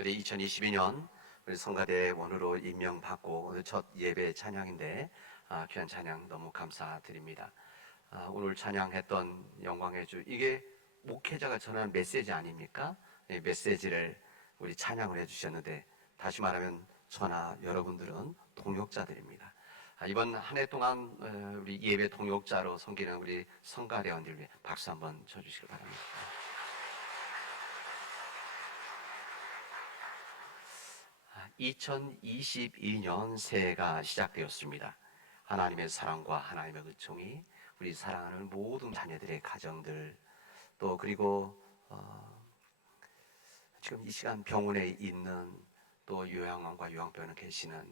우리 2022년 우리 성가대원으로 임명받고 오늘 첫 예배 찬양인데 귀한 찬양 너무 감사드립니다. 오늘 찬양했던 영광의 주, 이게 목회자가 전하는 메시지 아닙니까? 이 메시지를 우리 찬양을 해주셨는데, 다시 말하면 저나 여러분들은 동역자들입니다. 이번 한 해 동안 우리 예배 동역자로 섬기는 우리 성가대원들 위해 박수 한번 쳐주시기 바랍니다. 2021년 새해가 시작되었습니다. 하나님의 사랑과 하나님의 은총이 우리 사랑하는 모든 자녀들의 가정들, 또 그리고 지금 이 시간 병원에 있는, 또 요양원과 요양병원에 계시는,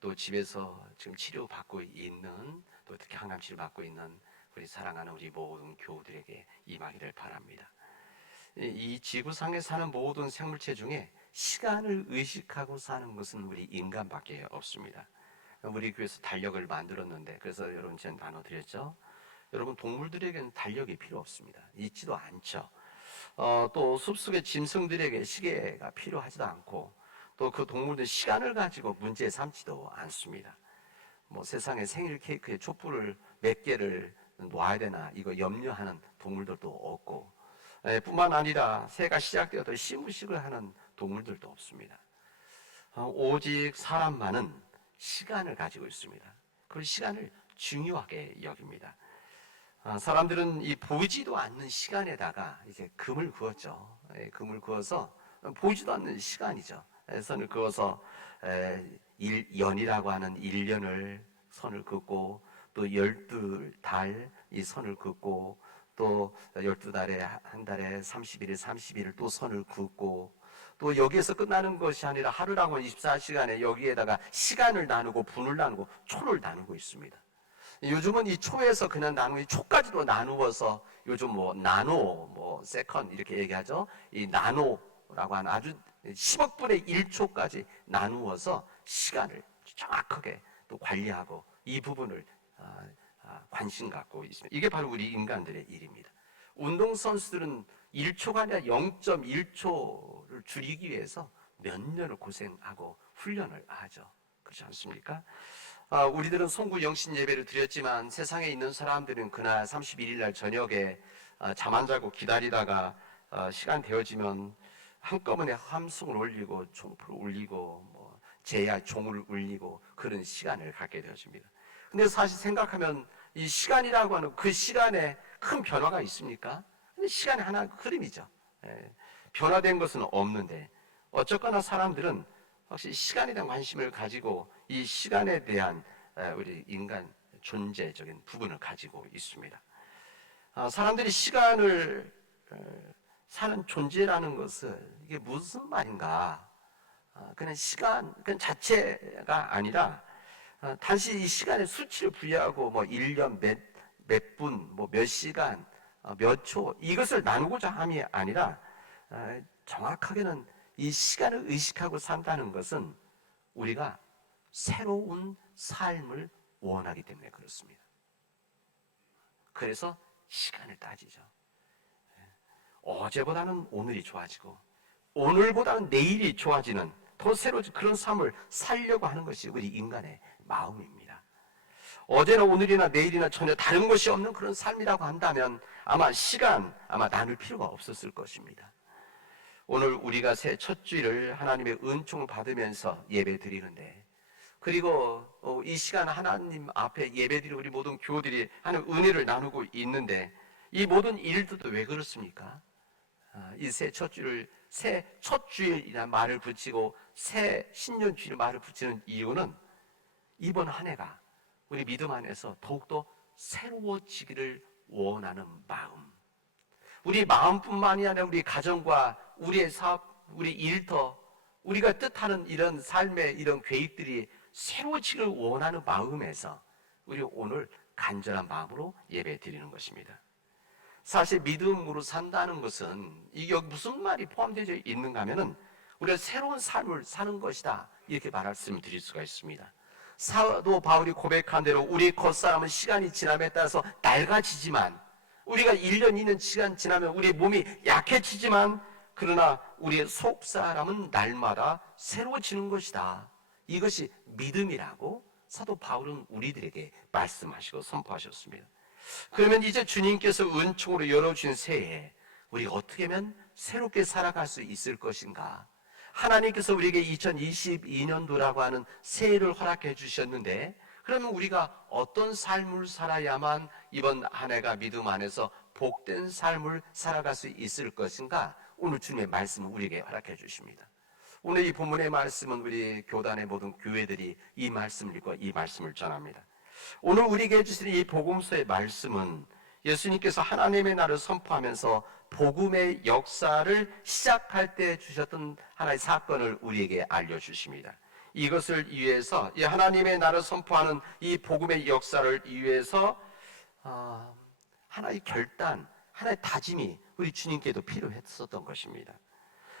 또 집에서 지금 치료받고 있는, 또 특히 항암 치료받고 있는 우리 사랑하는 우리 모든 교우들에게 임하기를 바랍니다. 이 지구상에 사는 모든 생물체 중에 시간을 의식하고 사는 것은 우리 인간밖에 없습니다. 우리 교회에서 달력을 만들었는데, 그래서 여러분 제가 나눠드렸죠. 여러분, 동물들에게는 달력이 필요 없습니다. 있지도 않죠. 또 숲속의 짐승들에게 시계가 필요하지도 않고, 또 그 동물들 시간을 가지고 문제 삼지도 않습니다. 뭐 세상에 생일 케이크에 촛불을 몇 개를 놓아야 되나 이거 염려하는 동물들도 없고, 뿐만 아니라 새해가 시작되어도 시무식을 하는 동물들도 없습니다. 오직 사람만은 시간을 가지고 있습니다. 그 시간을 중요하게 여깁니다. 사람들은 이 보이지도 않는 시간에다가 이제 금을 그었죠. 금을 그어서 보이지도 않는 시간이죠. 선을 그어서 연이라고 하는 1년을 선을 긋고, 또 12달 이 선을 긋고, 또 12달에 한 달에 31일 30일을 또 선을 긋고, 또 여기에서 끝나는 것이 아니라 하루라고 24시간에 여기에다가 시간을 나누고 분을 나누고 초를 나누고 있습니다. 요즘은 이 초에서 그냥 나누고 초까지도 나누어서 요즘 뭐 나노, 뭐 세컨 이렇게 얘기하죠. 이 나노라고 하는 아주 10억 분의 1초까지 나누어서 시간을 정확하게 또 관리하고 이 부분을 관심 갖고 있습니다. 이게 바로 우리 인간들의 일입니다. 운동선수들은 1초가 아니라 0.1초를 줄이기 위해서 몇 년을 고생하고 훈련을 하죠. 그렇지 않습니까? 우리들은 송구 영신 예배를 드렸지만, 세상에 있는 사람들은 그날 31일 날 저녁에 잠 안 자고 기다리다가 시간 되어지면 한꺼번에 함성을 올리고 촛불을 울리고 뭐 제야 종을 울리고 그런 시간을 갖게 되어집니다. 근데 사실 생각하면 이 시간이라고 하는 그 시간에 큰 변화가 있습니까? 근데 시간이 하나의 흐름이죠. 변화된 것은 없는데, 어쨌거나 사람들은 확실히 시간에 대한 관심을 가지고 이 시간에 대한 우리 인간 존재적인 부분을 가지고 있습니다. 사람들이 시간을 사는 존재라는 것을, 이게 무슨 말인가? 그냥 시간 그 자체가 아니라 단지 이 시간의 수치를 부여하고 뭐 1년 몇 분, 뭐 몇 시간, 몇 초 이것을 나누고자 함이 아니라, 정확하게는 이 시간을 의식하고 산다는 것은 우리가 새로운 삶을 원하기 때문에 그렇습니다. 그래서 시간을 따지죠. 어제보다는 오늘이 좋아지고, 오늘보다는 내일이 좋아지는 더 새로운 그런 삶을 살려고 하는 것이 우리 인간의 마음입니다. 어제나 오늘이나 내일이나 전혀 다른 것이 없는 그런 삶이라고 한다면 아마 나눌 필요가 없었을 것입니다. 오늘 우리가 새 첫 주일을 하나님의 은총을 받으면서 예배 드리는데, 그리고 이 시간 하나님 앞에 예배 드리는 우리 모든 교우들이 하는 은혜를 나누고 있는데, 이 모든 일들도 왜 그렇습니까? 이 새 첫 주일을 새 첫 주일이라는 말을 붙이고 새 신년 주일 말을 붙이는 이유는, 이번 한 해가 우리 믿음 안에서 더욱더 새로워지기를 원하는 마음, 우리 마음뿐만이 아니라 우리 가정과 우리의 사업, 우리 일터, 우리가 뜻하는 이런 삶의 이런 계획들이 새로워지기를 원하는 마음에서 우리 오늘 간절한 마음으로 예배 드리는 것입니다. 사실 믿음으로 산다는 것은 이게 무슨 말이 포함되어 있는가 하면은 우리가 새로운 삶을 사는 것이다, 이렇게 말씀을 드릴 수가 있습니다. 사도 바울이 고백한 대로 우리 겉사람은 시간이 지남에 따라서 낡아지지만, 우리가 1년 2년 시간 지나면 우리 몸이 약해지지만, 그러나 우리의 속 사람은 날마다 새로워지는 것이다. 이것이 믿음이라고 사도 바울은 우리들에게 말씀하시고 선포하셨습니다. 그러면 이제 주님께서 은총으로 열어주신 새해 우리가 어떻게 하면 새롭게 살아갈 수 있을 것인가? 하나님께서 우리에게 2022년도라고 하는 새해를 허락해 주셨는데, 그러면 우리가 어떤 삶을 살아야만 이번 한 해가 믿음 안에서 복된 삶을 살아갈 수 있을 것인가? 오늘 주님의 말씀을 우리에게 허락해 주십니다. 오늘 이 본문의 말씀은 우리 교단의 모든 교회들이 이 말씀을 읽고 이 말씀을 전합니다. 오늘 우리에게 주신 이 복음서의 말씀은 예수님께서 하나님의 나라를 선포하면서 복음의 역사를 시작할 때 주셨던 하나의 사건을 우리에게 알려주십니다. 이것을 위해서, 이 하나님의 나라를 선포하는 이 복음의 역사를 위해서 하나의 결단, 하나의 다짐이 우리 주님께도 필요했었던 것입니다.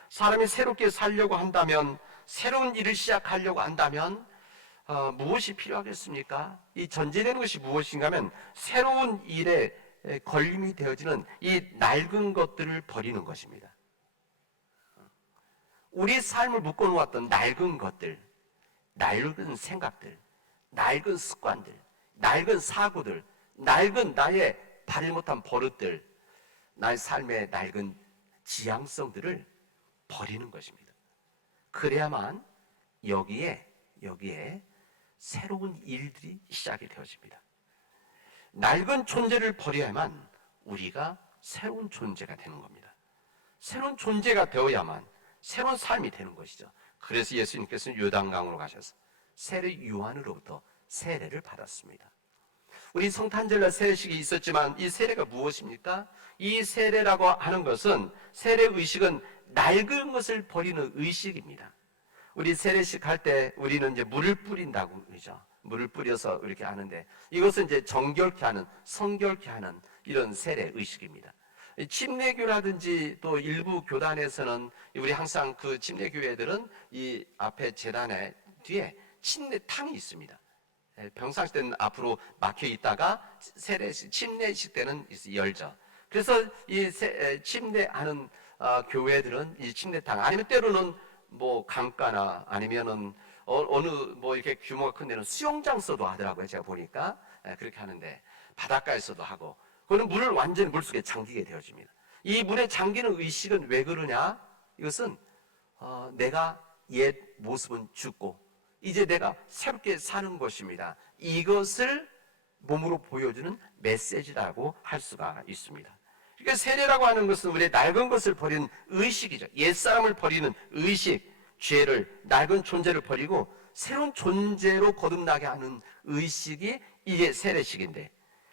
사람이 새롭게 살려고 한다면, 새로운 일을 시작하려고 한다면 무엇이 필요하겠습니까? 이 전제되는 것이 무엇인가 하면 새로운 일에 걸림이 되어지는 이 낡은 것들을 버리는 것입니다. 우리 삶을 묶어놓았던 낡은 것들, 낡은 생각들, 낡은 습관들, 낡은 사고들, 낡은 나의 바르지 못한 버릇들, 나의 삶의 낡은 지향성들을 버리는 것입니다. 그래야만 여기에 새로운 일들이 시작이 되어집니다. 낡은 존재를 버려야만 우리가 새로운 존재가 되는 겁니다. 새로운 존재가 되어야만 새로운 삶이 되는 것이죠. 그래서 예수님께서는 요단강으로 가셔서 세례 요한으로부터 세례를 받았습니다. 우리 성탄절날 세례식이 있었지만 이 세례가 무엇입니까? 이 세례라고 하는 것은, 세례 의식은 낡은 것을 버리는 의식입니다. 우리 세례식 할 때 우리는 이제 물을 뿌린다고 그러죠. 물을 뿌려서 이렇게 하는데, 이것은 이제 정결케 하는, 성결케 하는 이런 세례 의식입니다. 침례교라든지 또 일부 교단에서는 우리 항상 그 침례교회들은 이 앞에 제단에 뒤에 침례탕이 있습니다. 평상시 때는 앞으로 막혀 있다가 세례식, 침례식 때는 열죠. 그래서 이 침례하는 교회들은 이 침례탕, 아니면 때로는 뭐 강가나 아니면은 어느 뭐 이렇게 규모가 큰 데는 수영장서도 하더라고요. 제가 보니까 그렇게 하는데, 바닷가에서도 하고, 그거는 물을 완전히 물속에 잠기게 되어집니다. 이 물에 잠기는 의식은 왜 그러냐? 이것은 내가 옛 모습은 죽고 이제 내가 새롭게 사는 것입니다. 이것을 몸으로 보여주는 메시지라고 할 수가 있습니다. 그러니까 세례라고 하는 것은 우리의 낡은 것을 버리는 의식이죠. 옛사람을 버리는 의식, 죄를, 낡은 존재를 버리고 새로운 존재로 거듭나게 하는 의식이 이게 세례식인데,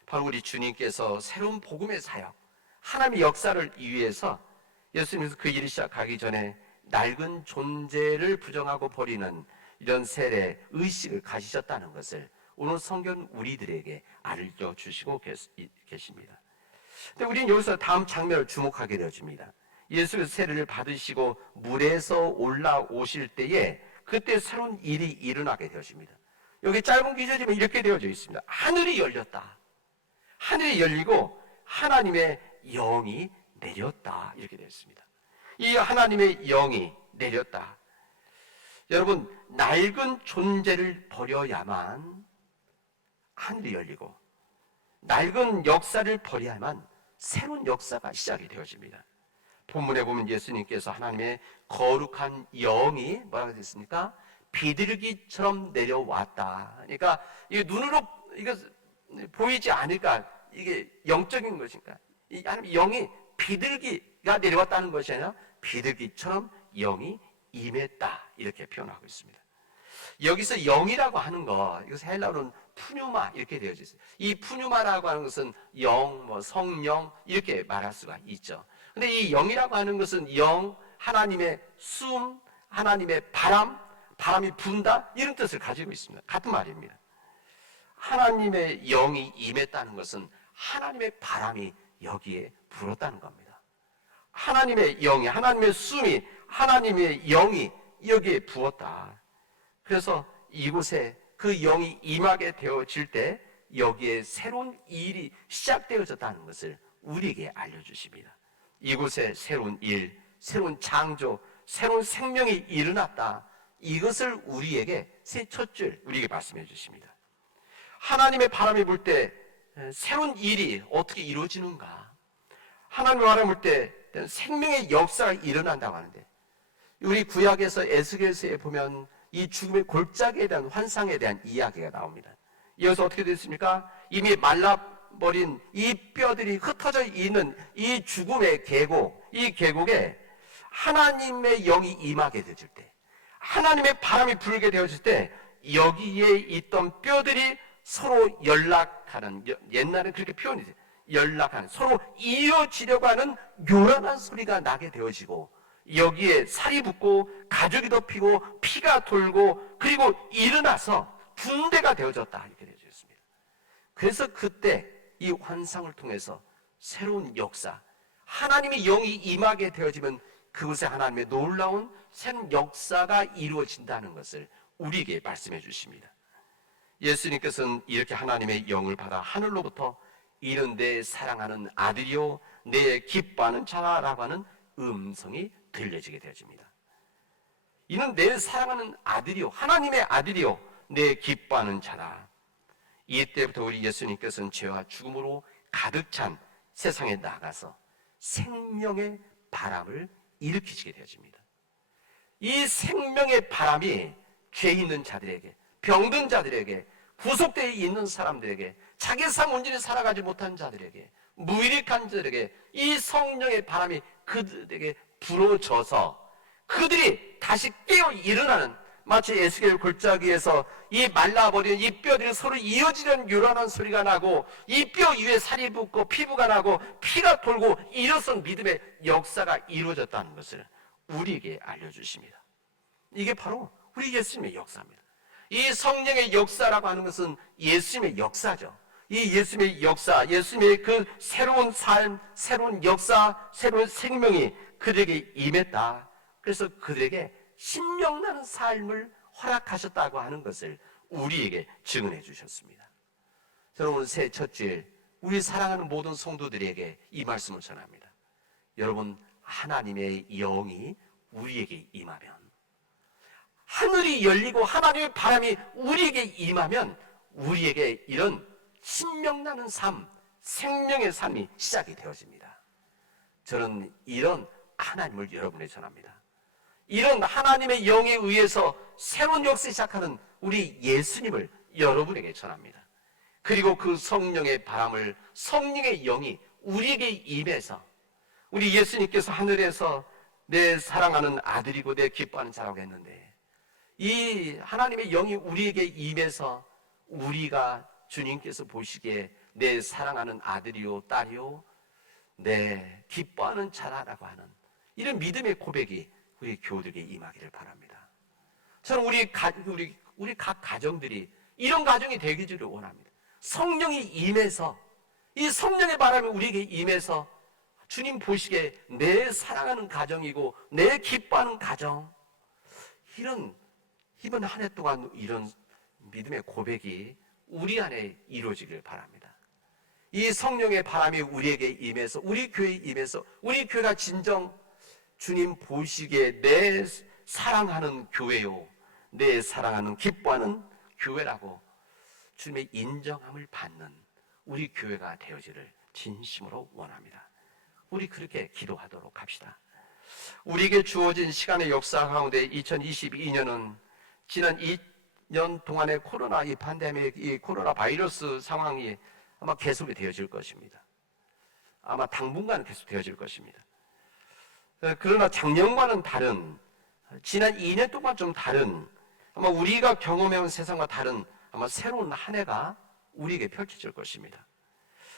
바로 우리 주님께서 새로운 복음의 사역, 하나님의 역사를 위해서 예수님께서 그 일이 시작하기 전에 낡은 존재를 부정하고 버리는 이런 세례 의식을 가지셨다는 것을 오늘 성경 우리들에게 알려주시고 계십니다. 근데 우리는 여기서 다음 장면을 주목하게 되어집니다. 예수께서 세례를 받으시고 물에서 올라오실 때에 그때 새로운 일이 일어나게 되어집니다. 여기 짧은 기절이면 이렇게 되어져 있습니다. 하늘이 열렸다. 하늘이 열리고 하나님의 영이 내렸다. 이렇게 되어 있습니다. 이 하나님의 영이 내렸다. 여러분, 낡은 존재를 버려야만 하늘이 열리고, 낡은 역사를 버려야만 새로운 역사가 시작이 되어집니다. 본문에 보면 예수님께서 하나님의 거룩한 영이 뭐라고 됐습니까? 비둘기처럼 내려왔다. 그러니까 이게 눈으로 이거 보이지 않을까? 이게 영적인 것인가? 이 하나님의 영이 비둘기가 내려왔다는 것이 아니라 비둘기처럼 영이 임했다. 이렇게 표현하고 있습니다. 여기서 영이라고 하는 거, 이것은 헬라어로는 푸뉴마 이렇게 되어져 있어요. 이 푸뉴마라고 하는 것은 영, 뭐 성령 이렇게 말할 수가 있죠. 근데 이 영이라고 하는 것은 영, 하나님의 숨, 하나님의 바람이 분다 이런 뜻을 가지고 있습니다. 같은 말입니다. 하나님의 영이 임했다는 것은 하나님의 바람이 여기에 불었다는 겁니다. 하나님의 영이, 하나님의 숨이, 하나님의 영이 여기에 부었다. 그래서 이곳에 그 영이 임하게 되어질 때 여기에 새로운 일이 시작되어졌다는 것을 우리에게 알려주십니다. 이곳에 새로운 일, 새로운 창조, 새로운 생명이 일어났다. 이것을 우리에게 새 첫 줄 우리에게 말씀해 주십니다. 하나님의 바람이 불 때 새로운 일이 어떻게 이루어지는가? 하나님의 바람이 불 때 생명의 역사가 일어난다고 하는데, 우리 구약에서 에스겔서에 보면 이 죽음의 골짜기에 대한 환상에 대한 이야기가 나옵니다. 이어서 어떻게 됐습니까? 이미 말라버린 이 뼈들이 흩어져 있는 이 죽음의 계곡, 이 계곡에 하나님의 영이 임하게 되어질 때, 하나님의 바람이 불게 되어질 때, 여기에 있던 뼈들이 서로 연락하는, 옛날에 그렇게 표현이 돼요. 연락하는, 서로 이어지려고 하는 요란한 소리가 나게 되어지고, 여기에 살이 붙고 가죽이 덮이고 피가 돌고 그리고 일어나서 군대가 되어졌다, 이렇게 되어졌습니다. 그래서 그때 이 환상을 통해서 새로운 역사, 하나님의 영이 임하게 되어지면 그곳에 하나님의 놀라운 새로운 역사가 이루어진다는 것을 우리에게 말씀해 주십니다. 예수님께서는 이렇게 하나님의 영을 받아 하늘로부터 이는 내 사랑하는 아들이요 내 기뻐하는 자라고 하는 음성이 들려지게 되어집니다. 이는 내 사랑하는 아들이요, 하나님의 아들이요 내 기뻐하는 자라. 이때부터 우리 예수님께서는 죄와 죽음으로 가득 찬 세상에 나가서 생명의 바람을 일으키시게 되어집니다. 이 생명의 바람이 죄 있는 자들에게, 병든 자들에게, 구속되어 있는 사람들에게, 자기 삶 온전히 살아가지 못한 자들에게, 무일익한 자들에게 이 성령의 바람이 그들에게 불어져서 그들이 다시 깨어 일어나는, 마치 에스겔 골짜기에서 이 말라버린 이 뼈들이 서로 이어지는 요란한 소리가 나고 이 뼈 위에 살이 붙고 피부가 나고 피가 돌고 일어선 믿음의 역사가 이루어졌다는 것을 우리에게 알려주십니다. 이게 바로 우리 예수님의 역사입니다. 이 성령의 역사라고 하는 것은 예수님의 역사죠. 이 예수님의 역사, 예수님의 그 새로운 삶, 새로운 역사, 새로운 생명이 그들에게 임했다. 그래서 그들에게 신명나는 삶을 허락하셨다고 하는 것을 우리에게 증언해 주셨습니다. 저는 오늘 새 첫 주일 우리 사랑하는 모든 성도들에게 이 말씀을 전합니다. 여러분, 하나님의 영이 우리에게 임하면, 하늘이 열리고 하나님의 바람이 우리에게 임하면 우리에게 이런 신명나는 삶, 생명의 삶이 시작이 되어집니다. 저는 이런 하나님을 여러분에게 전합니다. 이런 하나님의 영에 의해서 새로운 역사를 시작하는 우리 예수님을 여러분에게 전합니다. 그리고 그 성령의 바람을, 성령의 영이 우리에게 임해서, 우리 예수님께서 하늘에서 내 사랑하는 아들이고 내 기뻐하는 자라고 했는데, 이 하나님의 영이 우리에게 임해서 우리가 주님께서 보시기에 내 사랑하는 아들이요 딸이요 내 기뻐하는 자라라고 하는 이런 믿음의 고백이 우리 교우들에게 임하기를 바랍니다. 저는 우리 각 가정들이 이런 가정이 되기를 원합니다. 성령이 임해서, 이 성령의 바람이 우리에게 임해서 주님 보시기에 내 사랑하는 가정이고 내 기뻐하는 가정, 이번 한 해 동안 이런 믿음의 고백이 우리 안에 이루어지길 바랍니다. 이 성령의 바람이 우리에게 임해서, 우리 교회에 임해서, 우리 교회가 진정 주님 보시기에 내 사랑하는 교회요, 내 사랑하는 기뻐하는 교회라고 주님의 인정함을 받는 우리 교회가 되어지를 진심으로 원합니다. 우리 그렇게 기도하도록 합시다. 우리에게 주어진 시간의 역사 가운데 2022년은 지난 2년 동안의 코로나 이 팬데믹, 이 코로나 바이러스 상황이 아마 계속이 되어질 것입니다. 아마 당분간 계속 되어질 것입니다. 그러나 작년과는 다른, 지난 2년 동안 좀 다른, 아마 우리가 경험해온 세상과 다른 아마 새로운 한 해가 우리에게 펼쳐질 것입니다.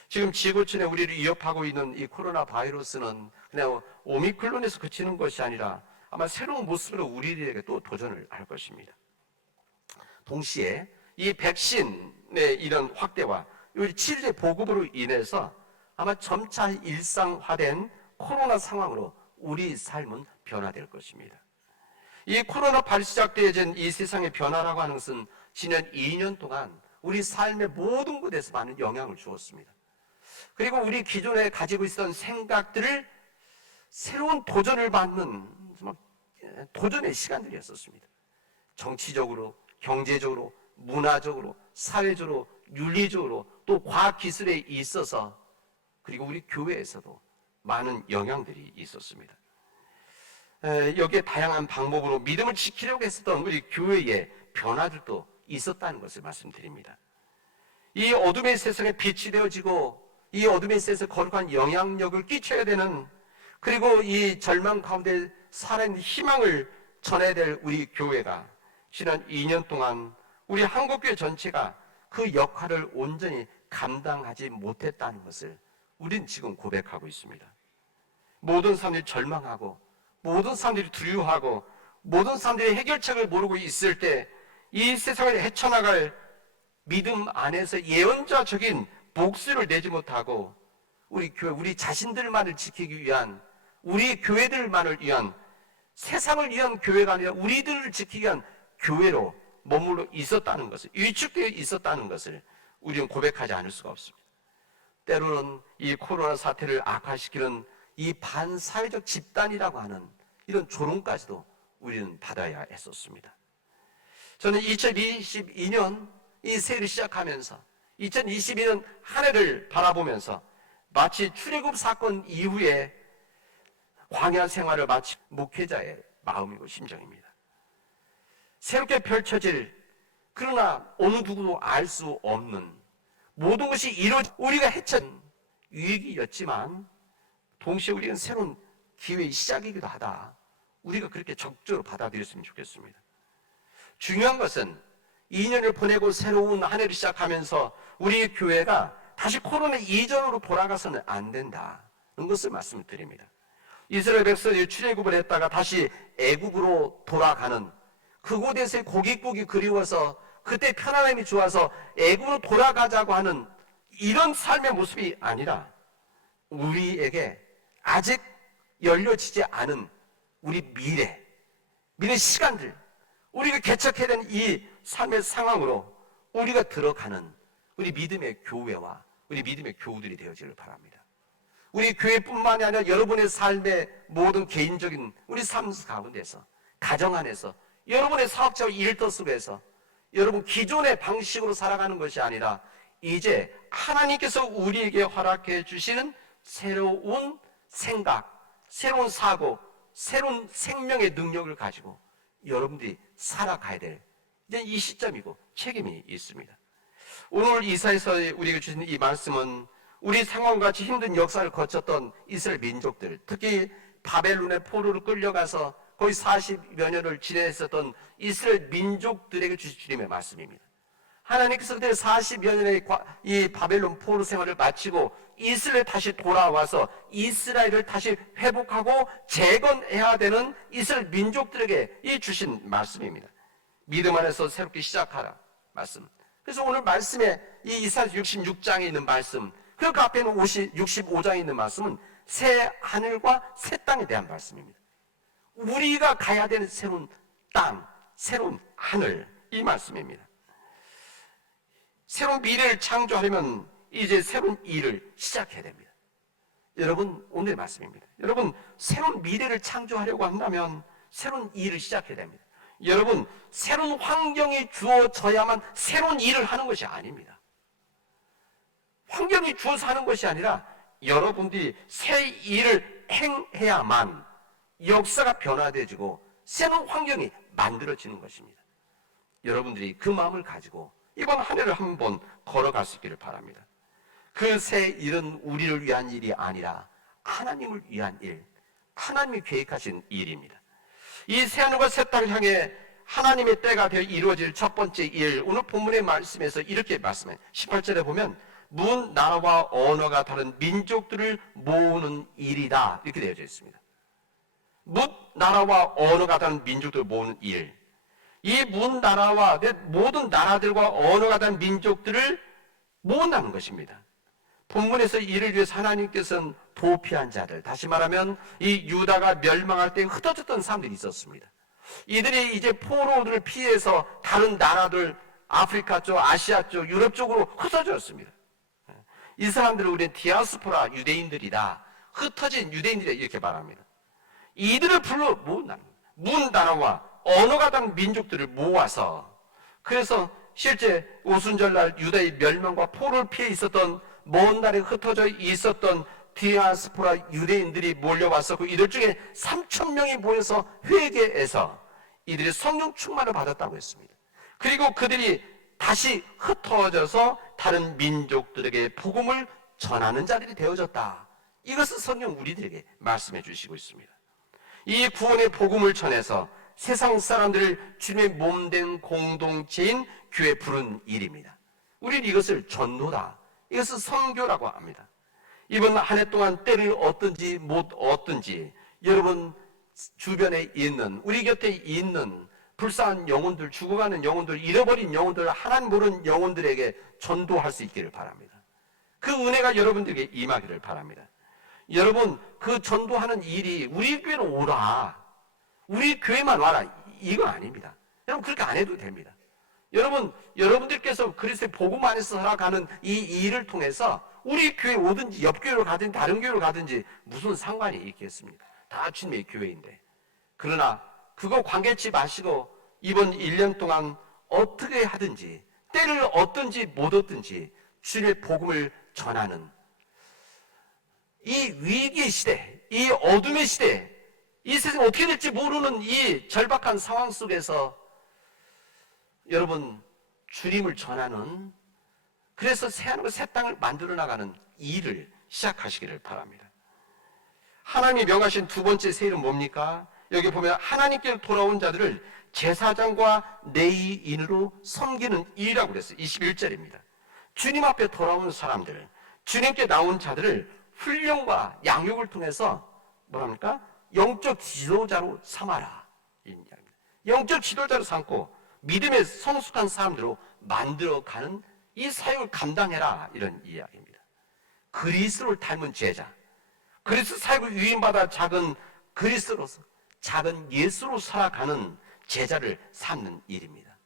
지금 지구촌에 우리를 위협하고 있는 이 코로나 바이러스는 그냥 오미크론에서 그치는 것이 아니라 아마 새로운 모습으로 우리에게 또 도전을 할 것입니다. 동시에 이 백신의 이런 확대와 이 치료제 보급으로 인해서 아마 점차 일상화된 코로나 상황으로 우리 삶은 변화될 것입니다. 이 코로나 바이러스 시작되어진 이 세상의 변화라고 하는 것은 지난 2년 동안 우리 삶의 모든 곳에서 많은 영향을 주었습니다. 그리고 우리 기존에 가지고 있었던 생각들을 새로운 도전을 받는 도전의 시간들이었었습니다. 정치적으로, 경제적으로, 문화적으로, 사회적으로, 윤리적으로, 또 과학기술에 있어서, 그리고 우리 교회에서도 많은 영향들이 있었습니다. 여기에 다양한 방법으로 믿음을 지키려고 했었던 우리 교회의 변화들도 있었다는 것을 말씀드립니다. 이 어둠의 세상에 빛이 되어지고 이 어둠의 세상에 거룩한 영향력을 끼쳐야 되는, 그리고 이 절망 가운데 살아있는 희망을 전해야 될 우리 교회가 지난 2년 동안 우리 한국교회 전체가 그 역할을 온전히 감당하지 못했다는 것을 우리는 지금 고백하고 있습니다. 모든 사람들이 절망하고 모든 사람들이 두려워하고 모든 사람들이 해결책을 모르고 있을 때 이 세상을 헤쳐나갈 믿음 안에서 예언자적인 목소리를 내지 못하고 우리 교회, 우리 자신들만을 지키기 위한, 우리 교회들만을 위한, 세상을 위한 교회가 아니라 우리들을 지키기 위한 교회로 머물러 있었다는 것을, 위축되어 있었다는 것을 우리는 고백하지 않을 수가 없습니다. 때로는 이 코로나 사태를 악화시키는 이 반사회적 집단이라고 하는 이런 조롱까지도 우리는 받아야 했었습니다. 저는 2022년 이 새해를 시작하면서 2022년 한 해를 바라보면서 마치 출애굽 사건 이후에 광야 생활을 마친 목회자의 마음이고 심정입니다. 새롭게 펼쳐질, 그러나 어느 누구도 알 수 없는 모든 것이 우리가 헤쳐진 위기였지만 동시에 우리는 새로운 기회의 시작이기도 하다. 우리가 그렇게 적극적으로 받아들였으면 좋겠습니다. 중요한 것은 2년을 보내고 새로운 한 해를 시작하면서 우리 교회가 다시 코로나 이전으로 돌아가서는 안 된다는 것을 말씀드립니다. 이스라엘 백성이 출애굽을 했다가 다시 애굽으로 돌아가는, 그곳에서의 고깃국이 그리워서 그때 편안함이 좋아서 애굽으로 돌아가자고 하는 이런 삶의 모습이 아니라 우리에게 아직 열려지지 않은 우리 미래 시간들, 우리가 개척해야 되는 이 삶의 상황으로 우리가 들어가는 우리 믿음의 교회와 우리 믿음의 교우들이 되어지길 바랍니다. 우리 교회뿐만이 아니라 여러분의 삶의 모든 개인적인 우리 삶 가운데서, 가정 안에서, 여러분의 사업자와 일터 속에서 여러분 기존의 방식으로 살아가는 것이 아니라 이제 하나님께서 우리에게 허락해 주시는 새로운 생각, 새로운 사고, 새로운 생명의 능력을 가지고 여러분들이 살아가야 될 이제 이 시점이고 책임이 있습니다. 오늘 이사에서 우리에게 주신 이 말씀은 우리 상황과 같이 힘든 역사를 거쳤던 이스라엘 민족들, 특히 바벨론의 포로로 끌려가서 거의 40여 년을 지내있었던 이스라엘 민족들에게 주신 주님의 말씀입니다. 하나님께서 그때 40여 년의 이 바벨론 포로 생활을 마치고 이스라엘 다시 돌아와서 이스라엘을 다시 회복하고 재건해야 되는 이스라엘 민족들에게 이 주신 말씀입니다. 믿음 안에서 새롭게 시작하라 말씀. 그래서 오늘 말씀에 이 이사야 66장에 있는 말씀, 그 앞에는 65장에 있는 말씀은 새 하늘과 새 땅에 대한 말씀입니다. 우리가 가야 되는 새로운 땅, 새로운 하늘, 이 말씀입니다. 새로운 미래를 창조하려면 이제 새로운 일을 시작해야 됩니다. 여러분, 오늘의 말씀입니다. 여러분, 새로운 미래를 창조하려고 한다면 새로운 일을 시작해야 됩니다. 여러분, 새로운 환경이 주어져야만 새로운 일을 하는 것이 아닙니다. 환경이 주어서 하는 것이 아니라 여러분들이 새 일을 행해야만 역사가 변화되어지고 새로운 환경이 만들어지는 것입니다. 여러분들이 그 마음을 가지고 이번 한 해를 한번 걸어갈 수 있기를 바랍니다. 그 새 일은 우리를 위한 일이 아니라 하나님을 위한 일, 하나님이 계획하신 일입니다. 이 새 하늘과 새 땅을 향해 하나님의 때가 되어 이루어질 첫 번째 일, 오늘 본문의 말씀에서 이렇게 말씀해요. 18절에 보면 문, 나라와 언어가 다른 민족들을 모으는 일이다, 이렇게 되어져 있습니다. 문, 나라와 언어가 다른 민족들을 모으는 일, 이 문, 나라와 모든 나라들과 언어가 다른 민족들을 모은다는 것입니다. 본문에서 이를 위해서 하나님께서는 도피한 자들, 다시 말하면 이 유다가 멸망할 때 흩어졌던 사람들이 있었습니다. 이들이 이제 포로들을 피해서 다른 나라들, 아프리카 쪽, 아시아 쪽, 유럽 쪽으로 흩어졌습니다. 이 사람들은 우리는 디아스포라 유대인들이다, 흩어진 유대인들이 이렇게 말합니다. 이들을 불러 모은다는 거예요. 문나라와 언어가 다른 민족들을 모아서, 그래서 실제 오순절날 유다의 멸망과 포로를 피해 있었던 먼 날에 흩어져 있었던 디아스포라 유대인들이 몰려왔었고, 이들 중에 3,000명이 모여서 회개해서 이들이 성령 충만을 받았다고 했습니다. 그리고 그들이 다시 흩어져서 다른 민족들에게 복음을 전하는 자들이 되어졌다. 이것은 성령 우리들에게 말씀해 주시고 있습니다. 이 구원의 복음을 전해서 세상 사람들을 주님의 몸된 공동체인 교회에 부른 일입니다. 우리는 이것을 전도다, 이것을 선교라고 합니다. 이번 한 해 동안 때를 얻든지 못 얻든지 여러분 주변에 있는, 우리 곁에 있는 불쌍한 영혼들, 죽어가는 영혼들, 잃어버린 영혼들, 하나님 모르는 영혼들에게 전도할 수 있기를 바랍니다. 그 은혜가 여러분들에게 임하기를 바랍니다. 여러분, 그 전도하는 일이 우리 교회로 오라, 우리 교회만 와라, 이거 아닙니다. 여러분 그렇게 안 해도 됩니다. 여러분들께서 그리스도의 복음 안에서 살아가는 이 일을 통해서 우리 교회 오든지 옆 교회로 가든지 다른 교회로 가든지 무슨 상관이 있겠습니까? 다 주님의 교회인데. 그러나 그거 관계치 마시고 이번 1년 동안 어떻게 하든지, 때를 얻든지 못 얻든지 주님의 복음을 전하는 이 위기의 시대, 이 어둠의 시대, 이 세상 어떻게 될지 모르는 이 절박한 상황 속에서 여러분 주님을 전하는, 그래서 새하늘과 새 땅을 만들어 나가는 일을 시작하시기를 바랍니다. 하나님이 명하신 두 번째 새 일은 뭡니까? 여기 보면 하나님께 돌아온 자들을 제사장과 레위인으로 섬기는 일이라고 그랬어요. 21절입니다. 주님 앞에 돌아온 사람들, 주님께 나온 자들을 훈련과 양육을 통해서 뭐랍니까? 영적 지도자로 삼아라, 이 이야기입니다. 영적 지도자로 삼고 믿음의 성숙한 사람들로 만들어가는 이 사역을 감당해라, 이런 이야기입니다. 그리스도를 닮은 제자, 그리스도 사역을 위임받아 작은 그리스도로서, 작은 예수로 살아가는 제자를 삼는 일입니다.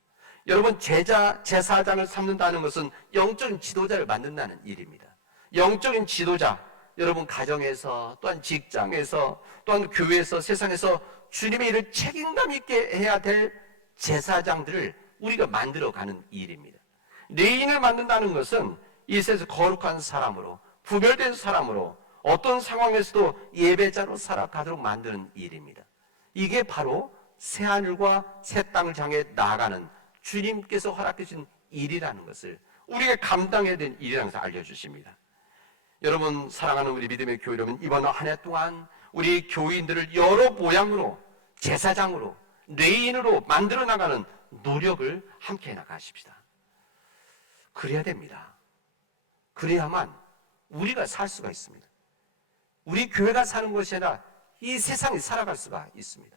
여러분, 제사장을 삼는다는 것은 영적인 지도자를 만든다는 일입니다. 영적인 지도자, 여러분 가정에서, 또한 직장에서, 또한 교회에서, 세상에서 주님의 일을 책임감 있게 해야 될 제사장들을 우리가 만들어가는 일입니다. 레위인을 만든다는 것은 이 세상에서 거룩한 사람으로, 구별된 사람으로, 어떤 상황에서도 예배자로 살아가도록 만드는 일입니다. 이게 바로 새하늘과 새 땅을 향해 나아가는 주님께서 허락해 주신 일이라는 것을 우리가 감당해야 되는 일이라는 것을 알려주십니다. 여러분, 사랑하는 우리 믿음의 교회 여러분, 이번 한 해 동안 우리 교인들을 여러 모양으로, 제사장으로, 레위인으로 만들어 나가는 노력을 함께 나가십시다. 그래야 됩니다. 그래야만 우리가 살 수가 있습니다. 우리 교회가 사는 것이 아니라 이 세상이 살아갈 수가 있습니다.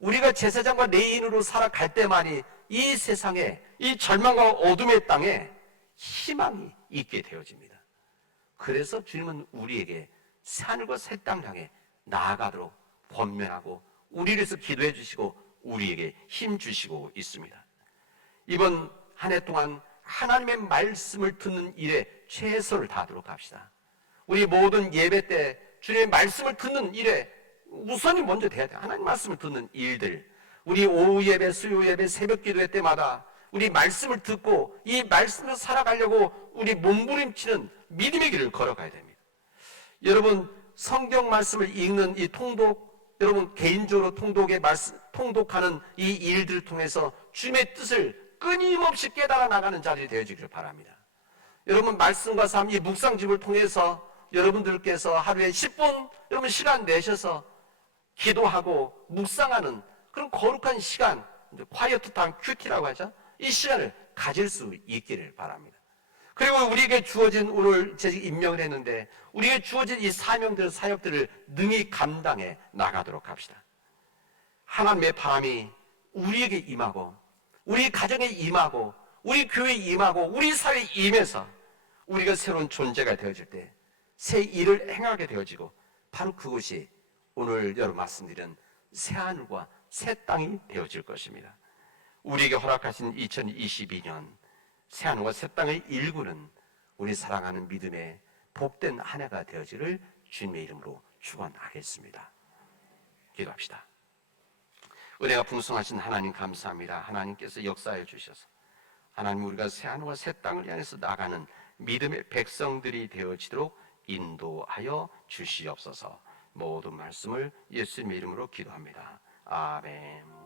우리가 제사장과 레위인으로 살아갈 때만이 이 세상에, 이 절망과 어둠의 땅에 희망이 있게 되어집니다. 그래서 주님은 우리에게 새하늘과 새 땅을 향해 나아가도록 권면하고 우리를 위해서 기도해 주시고 우리에게 힘 주시고 있습니다. 이번 한 해 동안 하나님의 말씀을 듣는 일에 최선을 다하도록 합시다. 우리 모든 예배 때 주님의 말씀을 듣는 일에 우선이 먼저 돼야 돼요. 하나님 말씀을 듣는 일들, 우리 오후 예배, 수요 예배, 새벽 기도회 때마다 우리 말씀을 듣고 이 말씀으로 살아가려고 우리 몸부림치는 믿음의 길을 걸어가야 됩니다. 여러분, 성경 말씀을 읽는 이 통독, 여러분 개인적으로 통독하는 이 일들을 통해서 주님의 뜻을 끊임없이 깨달아 나가는 자들이 되어지기를 바랍니다. 여러분, 말씀과 삶, 이 묵상집을 통해서 여러분들께서 하루에 10분 여러분 시간 내셔서 기도하고 묵상하는 그런 거룩한 시간, quiet time, QT라고 하죠. 이 시간을 가질 수 있기를 바랍니다. 그리고 우리에게 주어진, 오늘 제가 임명을 했는데 우리에게 주어진 이 사명들, 사역들을 능히 감당해 나가도록 합시다. 하나님의 바람이 우리에게 임하고 우리 가정에 임하고 우리 교회에 임하고 우리 사회에 임해서 우리가 새로운 존재가 되어질 때 새 일을 행하게 되어지고 바로 그것이 오늘 여러분 말씀드린 새하늘과 새 땅이 되어질 것입니다. 우리에게 허락하신 2022년 새하늘과 새 땅의 일구는 우리 사랑하는 믿음의 복된 한 해가 되어지를 주님의 이름으로 축원하겠습니다. 기도합시다. 은혜가 풍성하신 하나님 감사합니다. 하나님께서 역사해 주셔서 하나님 우리가 새 하늘과 새 땅을 향해서 나가는 믿음의 백성들이 되어지도록 인도하여 주시옵소서. 모든 말씀을 예수님의 이름으로 기도합니다. 아멘.